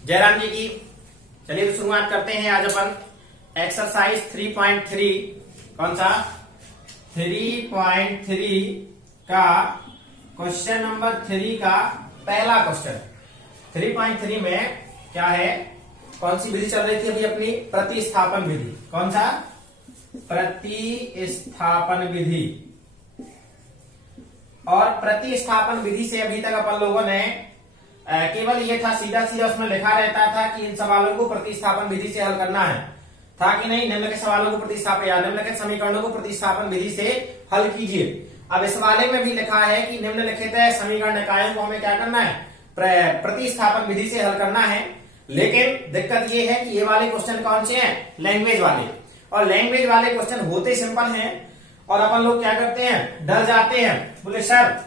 जयराम जी की। चलिए तो शुरुआत करते हैं आज अपन एक्सरसाइज 3.3 कौन सा 3.3 का क्वेश्चन नंबर 3 का पहला क्वेश्चन। 3.3 में क्या है, कौन सी विधि चल रही थी अभी अपनी, प्रतिस्थापन विधि। कौन सा, प्रतिस्थापन विधि। और प्रतिस्थापन विधि से अभी तक अपन लोगों ने केवल ये था, सीधा सीधा उसमें लिखा रहता था कि इन सवालों को प्रतिस्थापन विधि से हल करना है, था कि नहीं। निम्नलिखित सवालों को प्रतिस्थापन या निम्नलिखित समीकरणों को प्रतिस्थापन विधि से हल कीजिए। अब इस वाले में भी लिखा है कि निम्नलिखित समीकरण निकायों को हमें क्या करना है, प्रतिस्थापन विधि से हल करना है। लेकिन दिक्कत ये है कि ये वाले क्वेश्चन कौन से हैं, लैंग्वेज वाले। और लैंग्वेज वाले क्वेश्चन होते सिंपल हैं और अपन लोग क्या करते हैं, डर जाते हैं। बोले सर,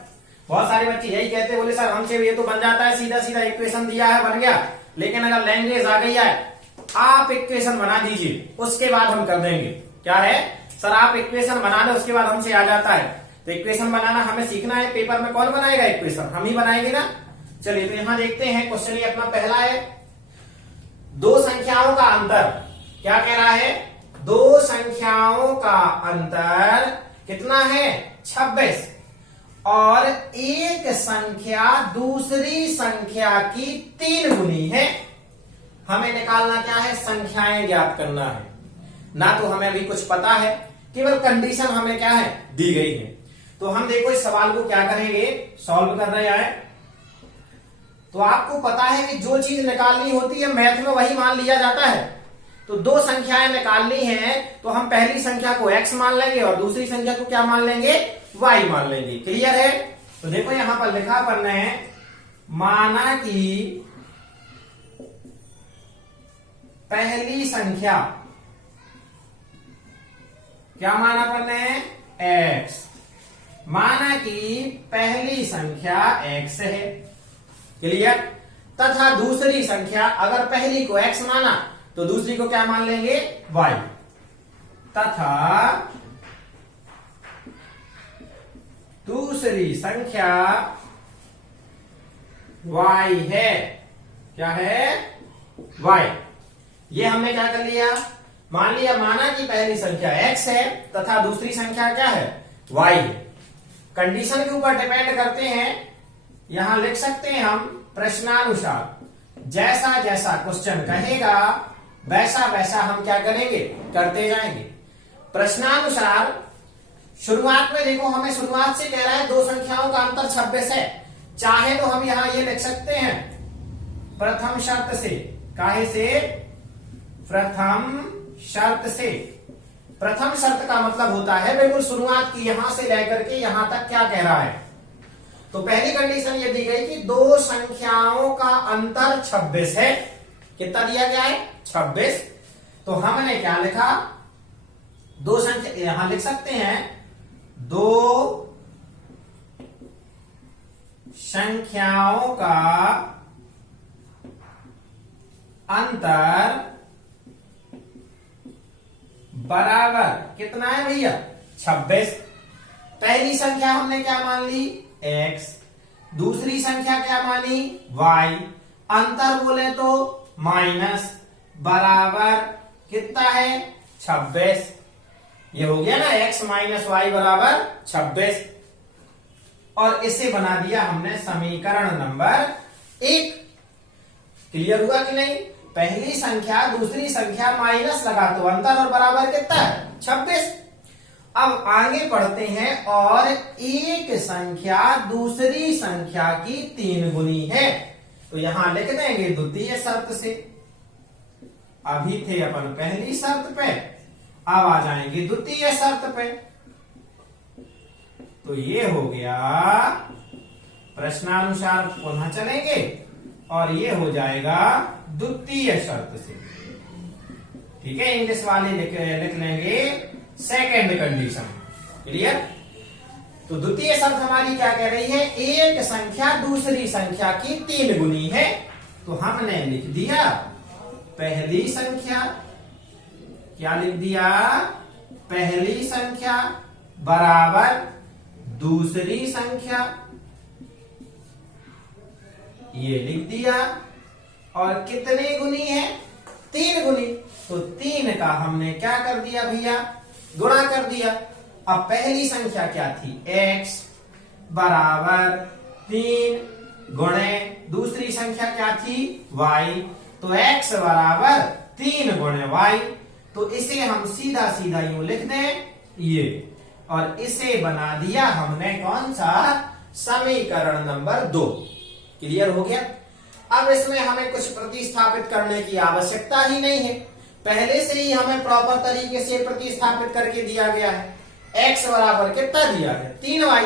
बहुत सारे बच्चे यही कहते हैं, बोले सर हमसे ये तो बन जाता है, सीधा सीधा इक्वेशन दिया है बन गया। लेकिन अगर लैंग्वेज आ गई है, आप इक्वेशन बना दीजिए, उसके बाद हम कर देंगे। क्या है सर, आप इक्वेशन बना दो, उसके बाद हमसे आ जाता है। तो इक्वेशन बनाना हमें सीखना है। पेपर में कौन बनाएगा इक्वेशन, हम ही बनाएंगे ना। चलिए तो यहां देखते हैं क्वेश्चन। ये अपना पहला है, दो संख्याओं का अंतर। क्या कह रहा है, दो संख्याओं का अंतर कितना है, 26। और एक संख्या दूसरी संख्या की 3 गुनी है। हमें निकालना क्या है, संख्याएं ज्ञात करना है। ना तो हमें अभी कुछ पता है, केवल कंडीशन हमें क्या है, दी गई है। तो हम देखो इस सवाल को क्या करेंगे, सॉल्व कर रहे हैं। तो आपको पता है कि जो चीज निकालनी होती है मैथ में वही मान लिया जाता है। तो दो संख्याएं निकालनी है तो हम पहली संख्या को x मान लेंगे और दूसरी संख्या को क्या मान लेंगे, y मान लेंगे। क्लियर है। तो देखो यहां पर लिखा अपन ने, माना कि पहली संख्या, क्या माना अपन ने, x। माना कि पहली संख्या x है। क्लियर। तथा दूसरी संख्या, अगर पहली को x माना तो दूसरी को क्या मान लेंगे, y। तथा दूसरी संख्या y है। क्या है, y। ये हमने क्या कर लिया, मान लिया, माना कि पहली संख्या x है तथा दूसरी संख्या क्या है, y है। कंडीशन के ऊपर डिपेंड करते हैं। यहां लिख सकते हैं हम, प्रश्नानुसार जैसा जैसा क्वेश्चन कहेगा वैसा वैसा हम क्या करेंगे, करते जाएंगे। प्रश्नानुसार शुरुआत में देखो, हमें शुरुआत से कह रहा है दो संख्याओं का अंतर 26 है। चाहे तो हम यहां ये लिख सकते हैं, प्रथम शर्त से। काहे से, प्रथम शर्त से। प्रथम शर्त का मतलब होता है बिल्कुल शुरुआत की, यहां से लेकर के यहां तक क्या कह रहा है। तो पहली कंडीशन ये दी गई कि दो संख्याओं का अंतर 26 है। कितना दिया गया है, 26। तो हमने क्या लिखा, दो संख्या, यहां लिख सकते हैं, दो संख्याओं का अंतर बराबर कितना है भैया, 26। पहली संख्या हमने क्या मान ली, x। दूसरी संख्या क्या मानी, y। अंतर बोले तो माइनस, बराबर कितना है, 26। ये हो गया ना, x माइनस वाई बराबर 26। और इसे बना दिया हमने समीकरण नंबर 1। क्लियर हुआ कि नहीं। पहली संख्या दूसरी संख्या माइनस लगा तो अंतर, और बराबर कितना है, 26। अब आगे बढ़ते हैं, और एक संख्या दूसरी संख्या की 3 गुनी है। तो यहां लिख देंगे द्वितीय शर्त से। अभी थे अपन पहली शर्त पे, अब आ जाएंगे द्वितीय शर्त पे। तो ये हो गया, प्रश्नानुसार पुनः चलेंगे और ये हो जाएगा द्वितीय शर्त से। ठीक है, इंग्लिश वाले लिख लेंगे सेकेंड कंडीशन। क्लियर। तो द्वितीय शर्त हमारी क्या कह रही है, एक संख्या दूसरी संख्या की 3 गुनी है। तो हमने लिख दिया पहली संख्या, क्या लिख दिया, पहली संख्या बराबर दूसरी संख्या, ये लिख दिया। और कितने गुनी है? 3 गुनी। तो 3 का हमने क्या कर दिया भैया? गुणा कर दिया। अब पहली संख्या क्या थी? x बराबर 3 गुणे दूसरी संख्या क्या थी? y। तो x बराबर 3 गुणे y। तो इसे हम सीधा सीधा यूं लिख दें ये, और इसे बना दिया हमने कौन सा? समीकरण नंबर 2। क्लियर हो गया? अब इसमें हमें कुछ प्रतिस्थापित करने की आवश्यकता ही नहीं है, पहले से ही हमें प्रॉपर तरीके से प्रतिस्थापित करके दिया गया है। x बराबर कितना दिया है? 3y।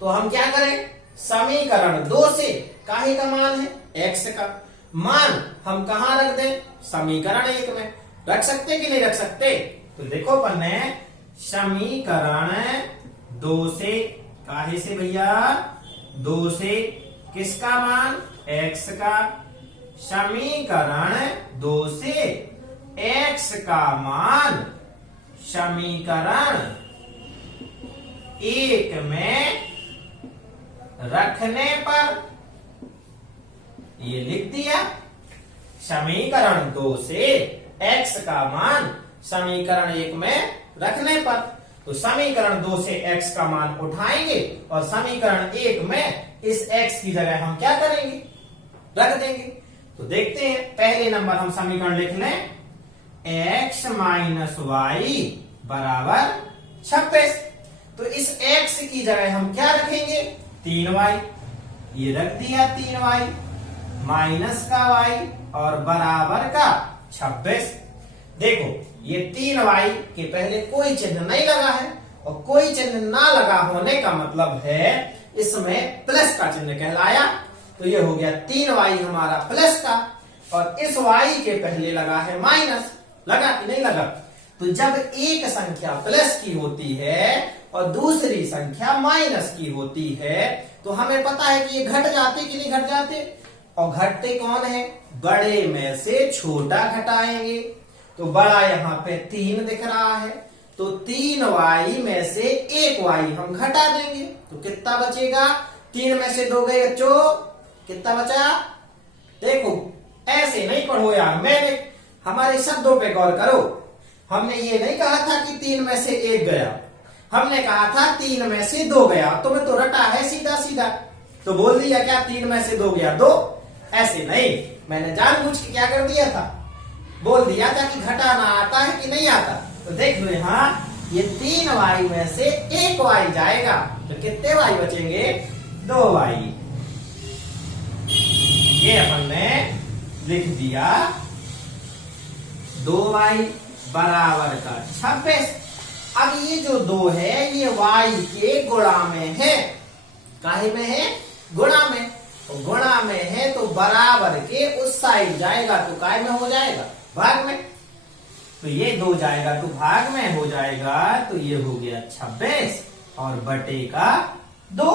तो हम क्या करें? समीकरण 2 से काहे का मान है? x का मान हम कहां रख दें? समीकरण 1 में। रख सकते कि नहीं रख सकते? तो देखो पन्ने, समीकरण 2 से, काहे से भैया? 2 से किसका मान? x का। समीकरण 2 से x का मान समीकरण 1 में रखने पर, ये लिख दिया। समीकरण 2 से x का मान समीकरण 1 में रखने पर, तो समीकरण 2 से x का मान उठाएंगे और समीकरण 1 में इस x की जगह हम क्या करेंगे? रख देंगे। तो देखते हैं, पहले नंबर हम समीकरण लिख लें, x माइनस वाई बराबर 26। तो इस x की जगह हम क्या रखेंगे? 3y। ये रख दिया 3y माइनस का y और बराबर का 26। देखो, ये 3y के पहले कोई चिन्ह नहीं लगा है, और कोई चिन्ह ना लगा होने का मतलब है इसमें प्लस का चिन्ह कहलाया। तो ये हो गया 3y हमारा प्लस का, और इस y के पहले लगा है माइनस। लगा कि नहीं लगा? तो जब एक संख्या प्लस की होती है और दूसरी संख्या माइनस की होती है, तो हमें पता है कि ये घट जाते कि नहीं घट जाते। और घटते कौन है? बड़े में से छोटा घटाएंगे। तो बड़ा यहाँ पे 3 दिख रहा है, तो 3y में से 1y हम घटा देंगे। तो कितना बचेगा? 3 में से 2 गए बच्चों, कितना बचा? देखो, ऐसे नहीं पढ़ो यार, मैंने हमारे शब्दों पे गौर करो। हमने ये नहीं कहा था कि 3 में से 1 गया, हमने कहा था 3 में से 2 गया। तुम्हें तो रटा है सीधा सीधा, तो बोल दिया क्या 3 में से 2 गया 2? ऐसे नहीं, मैंने जानबूझ के क्या कर दिया था? बोल दिया था कि घटाना आता है कि नहीं आता। तो देख लो यहाँ, ये 3y में से 1y जाएगा, तो कितने y बचेंगे? 2y। ये अपन ने लिख दिया 2y बराबर का 26। अब ये जो 2 है ये y के गुणा में है। काहे में है? गुणा में। तो गुणा में है तो बराबर के उस साइड जाएगा, तो काय में हो जाएगा? भाग में। तो ये 2 जाएगा तो भाग में हो जाएगा, तो ये हो गया 26 और बटे का 2।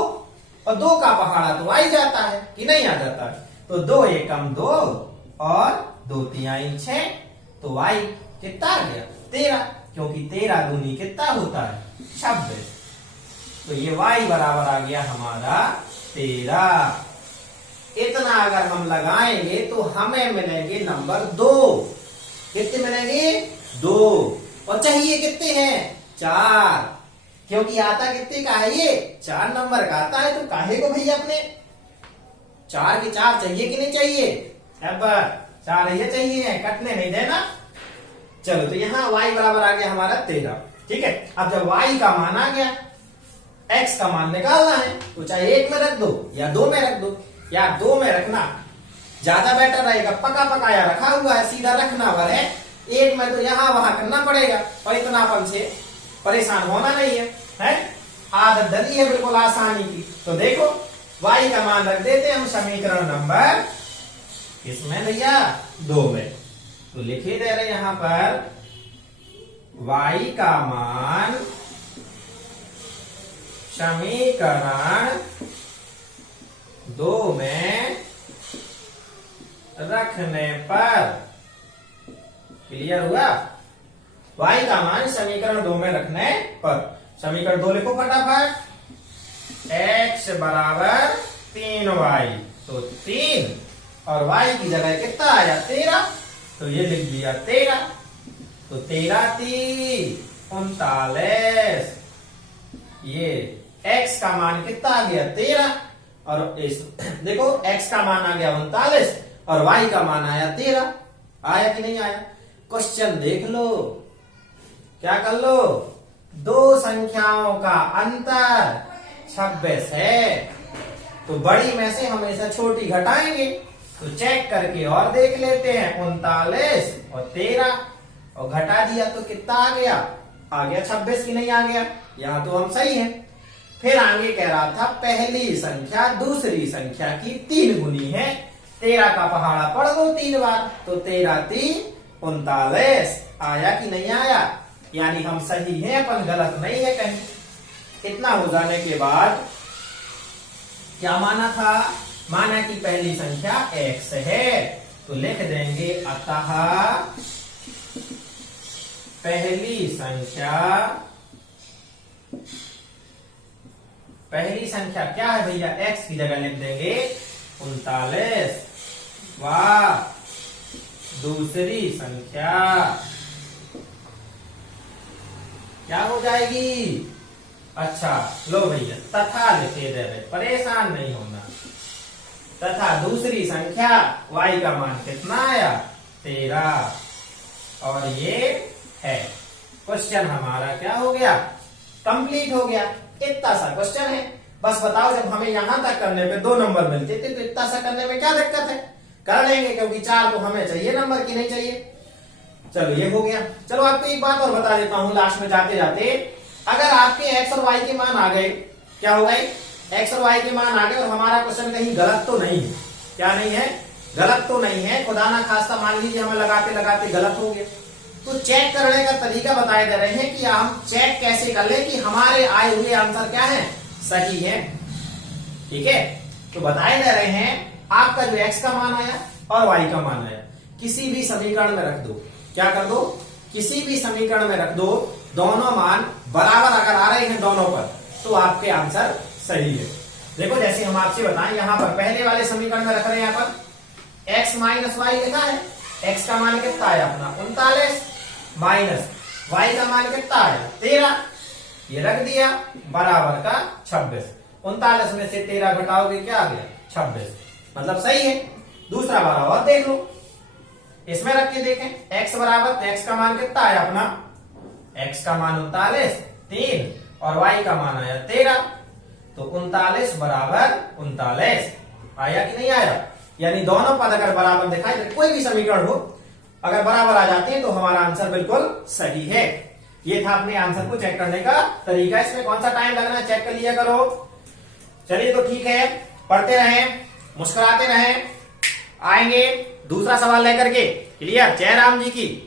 और 2 का पहाड़ा तो आ ही जाता है कि नहीं आ जाता है? तो 2 एकम 2 और 2 तिहाई 6, तो y कितना आ गया? 13, क्योंकि 13 दूनी कितना होता है? 26। तो ये y बराबर आ गया हमारा 13। इतना अगर हम लगाएंगे तो हमें मिलेंगे नंबर 2। कितने मिलेंगे? 2। और चाहिए कितने हैं? 4, क्योंकि आता कितने का है? ये 4 नंबर का आता है। तो काहे को भैया अपने 4 के 4 चाहिए कि नहीं चाहिए? अब 4 ये चाहिए, कटने नहीं देना। चलो, तो यहाँ y बराबर आ गया हमारा 13। ठीक है, अब जब y का मान आ गया, x का मान निकालना है, तो चाहे 1 में रख दो या 2 में रख दो, या 2 में रखना ज्यादा बेटर रहेगा। पका पकाया रखा हुआ है, सीधा रखना वाला है। 1 में तो यहाँ वहां करना पड़ेगा, और इतना अपन से परेशान होना नहीं है। आदत डली है बिल्कुल आसानी की। तो देखो, y का मान रख देते हैं हम समीकरण नंबर किसमें भैया? 2 में। तो लिखे दे रहे यहां पर y का मान समीकरण 2 में रखने पर। क्लियर हुआ? y का मान समीकरण 2 में रखने पर। समीकरण 2 लिखो फटाफट। x बराबर 3y, तो 3 और y की जगह कितना आया 13, तो ये लिख दिया 13। तो 13 × 39, ये x का मान कितना आ गया 13, और इस देखो x का मान आ गया 39 और y का मान आया 13। आया कि नहीं आया? क्वेश्चन देख लो, क्या कर लो, दो संख्याओं का अंतर 26 है, तो बड़ी में से हमेशा छोटी घटाएंगे। तो चेक करके और देख लेते हैं, 39 और 13, और घटा दिया तो कितना आ गया 26 की नहीं आ गया? यहां तो हम सही हैं। फिर आगे कह रहा था पहली संख्या दूसरी संख्या की 3 गुनी है, 13 का पहाड़ा पढ़ दो 3 बार, तो 13 × 3 = 39। आया कि नहीं आया? यानी हम सही हैं, अपन गलत नहीं है कहीं। इतना हो जाने के बाद क्या माना था? माना कि पहली संख्या x है, तो लिख देंगे अतः पहली संख्या क्या है भैया? x की जगह लिख देंगे 39, व दूसरी संख्या क्या हो जाएगी? अच्छा लो भैया, तथा लिखे दे रहे, परेशान नहीं होना। तथा दूसरी संख्या y का मान कितना आया 13, और ये है। क्वेश्चन हमारा क्या हो गया? कंप्लीट हो गया। इतना सा क्वेश्चन है, बस बताओ जब हमें यहां तक करने पे 2 नंबर मिलते थे, तो इतना सा करने में क्या दिक्कत है? कर लेंगे, क्योंकि 4 तो हमें चाहिए नंबर की नहीं चाहिए। चलो ये हो गया। चलो आपको एक बात और बता देता हूं लास्ट में जाते जाते, अगर आपके x और y के मान आ गए, क्या हो गए? x और y के मान आ गए और हमारा क्वेश्चन कहीं गलत तो नहीं है। क्या नहीं है? गलत तो नहीं है। खुदा ना खास्ता मान लीजिए हमें लगाते लगाते गलत हो गया, तो चेक करने का तरीका बताए दे रहे हैं कि हम चेक कैसे कर ले कि हमारे आए हुए आंसर क्या है, सही है। ठीक है, तो बताए दे रहे हैं आपका जो x का मान आया और y का मान आया, किसी भी समीकरण में रख दो। क्या कर दो? किसी भी समीकरण में रख दो, दोनों मान बराबर अगर आ रहे हैं दोनों पर, तो आपके आंसर सही है। देखो जैसे हम आपसे बताएं, यहां पर पहले वाले समीकरण में रख रहे हैं, यहाँ पर x - y लिखा है। x का मान कितना आया अपना 39, माइनस y का मान कितना आया 13, ये रख दिया, बराबर का 26। 39 में से 13 घटाओगे क्या आ गया 26, मतलब सही है। दूसरा वाला और देख लो, इसमें रख के देखें, x बराबर, x का मान कितना आया अपना, x का मान 39, 3, और y का मान आया 13, तो 39 बराबर 39 आया कि नहीं आया? यानी दोनों पद अगर बराबर दिखाई दे, कोई भी समीकरण हो अगर बराबर आ जाते हैं, तो हमारा आंसर बिल्कुल सही है। ये था अपने आंसर को चेक करने का तरीका। इसमें कौन सा टाइम लगना है चेक कर लिया करो। चलिए तो ठीक है, पढ़ते रहें, मुस्कुराते रहें, आएंगे दूसरा सवाल लेकर के। क्लियर? जय राम जी की।